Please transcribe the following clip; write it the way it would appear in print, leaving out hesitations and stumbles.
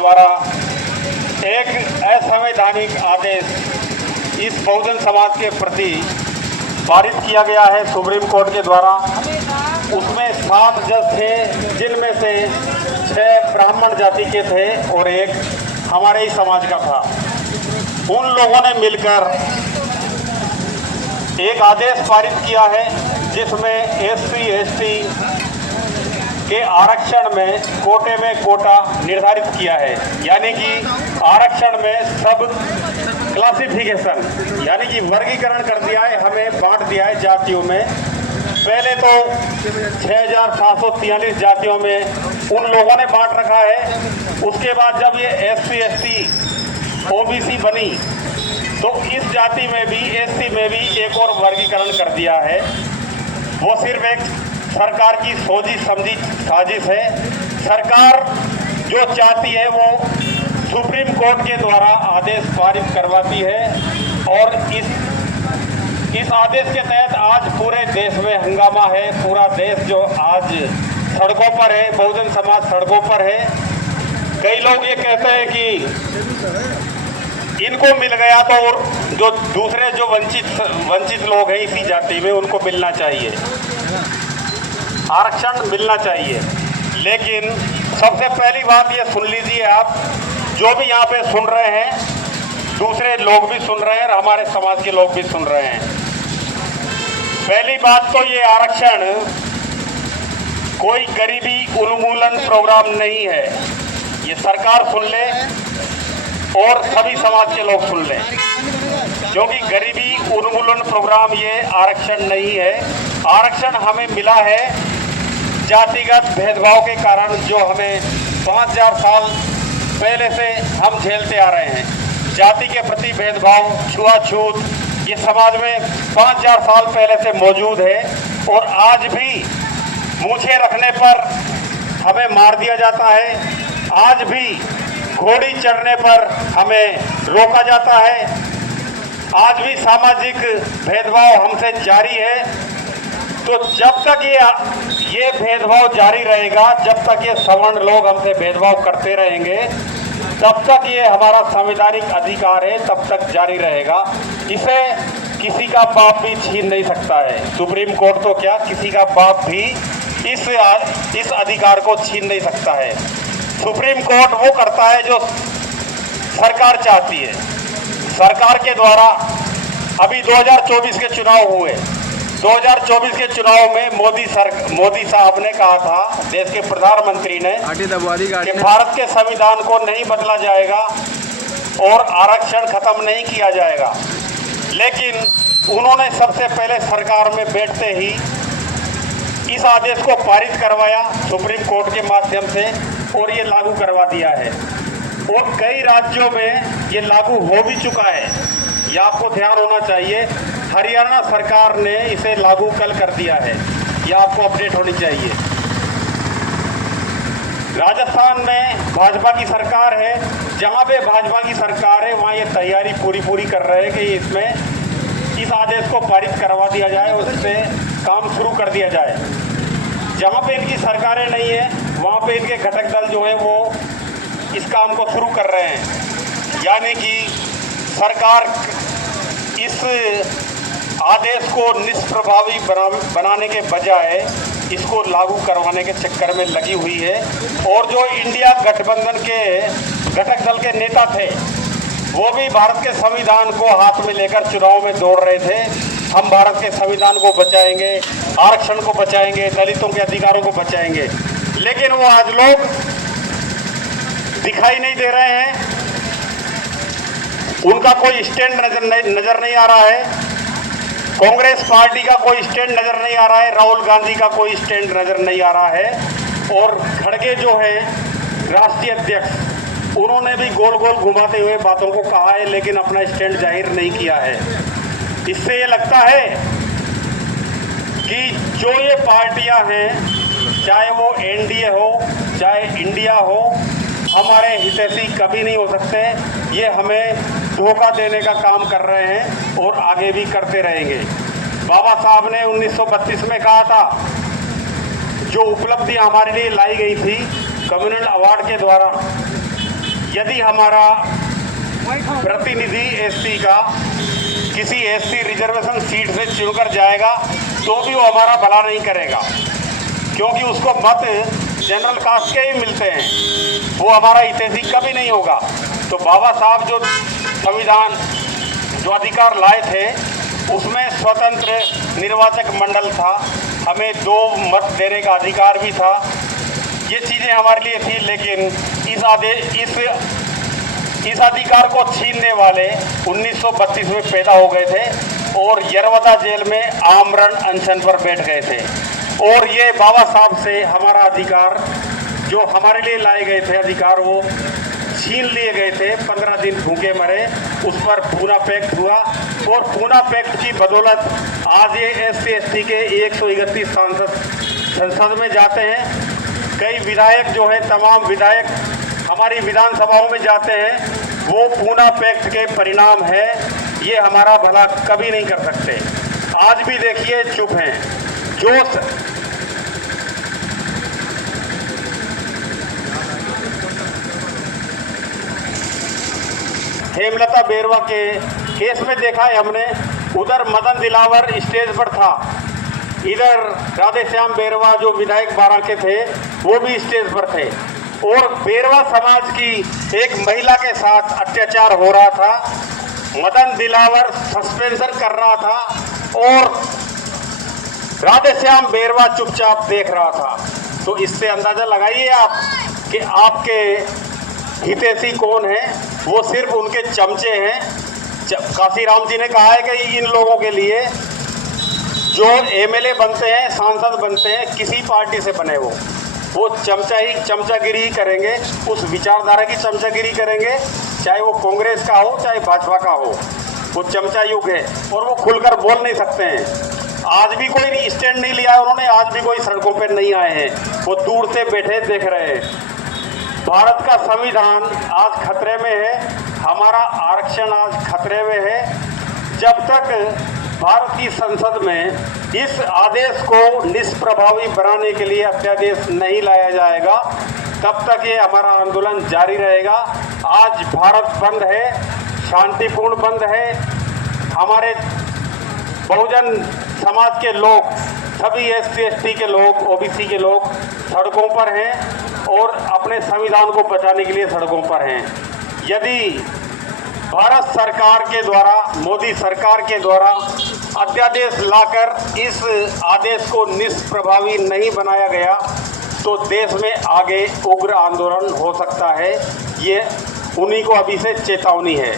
द्वारा एक असंवैधानिक आदेश इस बहुजन समाज के प्रति पारित किया गया है सुप्रीम कोर्ट के द्वारा। उसमें 7 जज थे, जिनमें से 6 ब्राह्मण जाति के थे और एक हमारे ही समाज का था। उन लोगों ने मिलकर एक आदेश पारित किया है जिसमें SC ST के आरक्षण में कोटे में कोटा निर्धारित किया है, यानी कि आरक्षण में सब क्लासिफिकेशन यानी कि वर्गीकरण कर दिया है, हमें बांट दिया है जातियों में। पहले तो 6743 जातियों में उन लोगों ने बांट रखा है। उसके बाद जब ये SC ST OBC बनी तो इस जाति में भी SC में भी एक और वर्गीकरण कर दिया है। वो सिर्फ एक सरकार की सोची समझी साजिश है। सरकार जो चाहती है वो सुप्रीम कोर्ट के द्वारा आदेश पारित करवाती है और इस आदेश के तहत आज पूरे देश में हंगामा है। पूरा देश जो आज सड़कों पर है, बहुजन समाज सड़कों पर है। कई लोग ये कहते हैं कि इनको मिल गया तो और जो दूसरे जो वंचित लोग हैं इसी जाति में उनको मिलना चाहिए, आरक्षण मिलना चाहिए। लेकिन सबसे पहली बात ये सुन लीजिए, आप जो भी यहाँ पे सुन रहे हैं, दूसरे लोग भी सुन रहे हैं और हमारे समाज के लोग भी सुन रहे हैं। पहली बात तो ये आरक्षण कोई गरीबी उन्मूलन प्रोग्राम नहीं है। ये सरकार सुन ले और सभी समाज के लोग सुन लें, क्योंकि गरीबी उन्मूलन प्रोग्राम ये आरक्षण नहीं है। आरक्षण हमें मिला है जातिगत भेदभाव के कारण, जो हमें 5000 साल पहले से हम झेलते आ रहे हैं। जाति के प्रति भेदभाव, छुआछूत ये समाज में 5000 साल पहले से मौजूद है और आज भी मूछें रखने पर हमें मार दिया जाता है। आज भी घोड़ी चढ़ने पर हमें रोका जाता है। आज भी सामाजिक भेदभाव हमसे जारी है। तो जब तक ये भेदभाव जारी रहेगा, जब तक ये सवर्ण लोग हमसे भेदभाव करते रहेंगे, तब तक ये हमारा संवैधानिक अधिकार है, तब तक जारी रहेगा। इसे किसी का बाप भी छीन नहीं सकता है। सुप्रीम कोर्ट तो क्या, किसी का बाप भी इस अधिकार को छीन नहीं सकता है। सुप्रीम कोर्ट वो करता है जो सरकार चाहती है। सरकार के द्वारा अभी 2024 के चुनाव हुए। 2024 के चुनाव में मोदी साहब ने कहा था, देश के प्रधानमंत्री ने, कि भारत के संविधान को नहीं बदला जाएगा और आरक्षण खत्म नहीं किया जाएगा। लेकिन उन्होंने सबसे पहले सरकार में बैठते ही इस आदेश को पारित करवाया सुप्रीम कोर्ट के माध्यम से और ये लागू करवा दिया है। और कई राज्यों में ये लागू हो भी चुका है, ये आपको ध्यान होना चाहिए। हरियाणा सरकार ने इसे लागू कल कर दिया है, ये आपको अपडेट होनी चाहिए। राजस्थान में भाजपा की सरकार है, जहाँ पे भाजपा की सरकार है वहाँ ये तैयारी पूरी कर रहे हैं कि इसमें इस आदेश को पारित करवा दिया जाए और इससे काम शुरू कर दिया जाए। जहाँ पे इनकी सरकारें नहीं है वहाँ पे इनके घटक दल जो है वो इस काम को शुरू कर रहे हैं। यानी कि सरकार इस आदेश को निष्प्रभावी बनाने के बजाय इसको लागू करवाने के चक्कर में लगी हुई है। और जो इंडिया गठबंधन के घटक दल के नेता थे वो भी भारत के संविधान को हाथ में लेकर चुनाव में दौड़ रहे थे। हम भारत के संविधान को बचाएंगे, आरक्षण को बचाएंगे, दलितों के अधिकारों को बचाएंगे। लेकिन वो आज लोग दिखाई नहीं दे रहे हैं, उनका कोई स्टैंड नजर नहीं आ रहा है। कांग्रेस पार्टी का कोई स्टैंड नजर नहीं आ रहा है, राहुल गांधी का कोई स्टैंड नजर नहीं आ रहा है। और खड़गे जो है राष्ट्रीय अध्यक्ष, उन्होंने भी गोल गोल घुमाते हुए बातों को कहा है, लेकिन अपना स्टैंड जाहिर नहीं किया है। इससे ये लगता है कि जो ये पार्टियां हैं, चाहे वो एनडीए हो चाहे इंडिया हो, हमारे हितैषी कभी नहीं हो सकते। ये हमें धोखा देने का काम कर रहे हैं और आगे भी करते रहेंगे। बाबा साहब ने 1932 में कहा था, जो उपलब्धि हमारे लिए लाई गई थी कम्युनल अवार्ड के द्वारा, यदि हमारा प्रतिनिधि एससी का किसी एससी रिजर्वेशन सीट से चुनकर जाएगा तो भी वो हमारा भला नहीं करेगा, क्योंकि उसको मत जनरल कास्ट के ही मिलते हैं, वो हमारा हितैषी कभी नहीं होगा। तो बाबा साहब जो संविधान जो अधिकार लाए थे उसमें स्वतंत्र निर्वाचक मंडल था, हमें 2 मत देने का अधिकार भी था, ये चीज़ें हमारे लिए थी। लेकिन इस अधिकार को छीनने वाले 1932 में पैदा हो गए थे और यरवदा जेल में आमरण अनशन पर बैठ गए थे। और ये बाबा साहब से हमारा अधिकार जो हमारे लिए लाए गए थे अधिकार वो छीन लिए गए थे। 15 दिन भूखे मरे, उस पर पूना पैक्ट हुआ और पूना पैक्ट की बदौलत आज ये SC ST के 131 सांसद संसद में जाते हैं। कई विधायक जो हैं, तमाम विधायक हमारी विधानसभाओं में जाते हैं, वो पूना पैक्ट के परिणाम है। ये हमारा भला कभी नहीं कर सकते। आज भी देखिए चुप हैं। जो हेमलता बेरवा के केस में देखा है हमने, उधर मदन दिलावर स्टेज पर था, इधर राधेश्याम बेरवा जो विधायक बारां के थे वो भी स्टेज पर थे और बेरवा समाज की एक महिला के साथ अत्याचार हो रहा था। मदन दिलावर सस्पेंशन कर रहा था और राधेश्याम बेरवा चुपचाप देख रहा था। तो इससे अंदाजा लगाइए आप कि आपके हितैषी कौन है। वो सिर्फ उनके चमचे हैं। काशीराम जी ने कहा है कि इन लोगों के लिए जो MLA बनते हैं, सांसद बनते हैं, किसी पार्टी से बने वो चमचागिरी करेंगे, उस विचारधारा की चमचागिरी करेंगे, चाहे वो कांग्रेस का हो चाहे भाजपा का हो। वो चमचा युग है और वो खुलकर बोल नहीं सकते हैं। आज भी कोई स्टैंड नहीं लिया है उन्होंने, आज भी कोई सड़कों पर नहीं आए हैं, वो दूर से बैठे देख रहे हैं। भारत का संविधान आज खतरे में है, हमारा आरक्षण आज खतरे में है। जब तक भारत की संसद में इस आदेश को निष्प्रभावी बनाने के लिए अध्यादेश नहीं लाया जाएगा, तब तक ये हमारा आंदोलन जारी रहेगा। आज भारत बंद है, शांतिपूर्ण बंद है। हमारे बहुजन समाज के लोग, सभी SC ST के लोग, OBC के लोग सड़कों पर हैं और अपने संविधान को बचाने के लिए सड़कों पर हैं। यदि भारत सरकार के द्वारा, मोदी सरकार के द्वारा अध्यादेश लाकर इस आदेश को निष्प्रभावी नहीं बनाया गया तो देश में आगे उग्र आंदोलन हो सकता है। ये उन्हीं को अभी से चेतावनी है।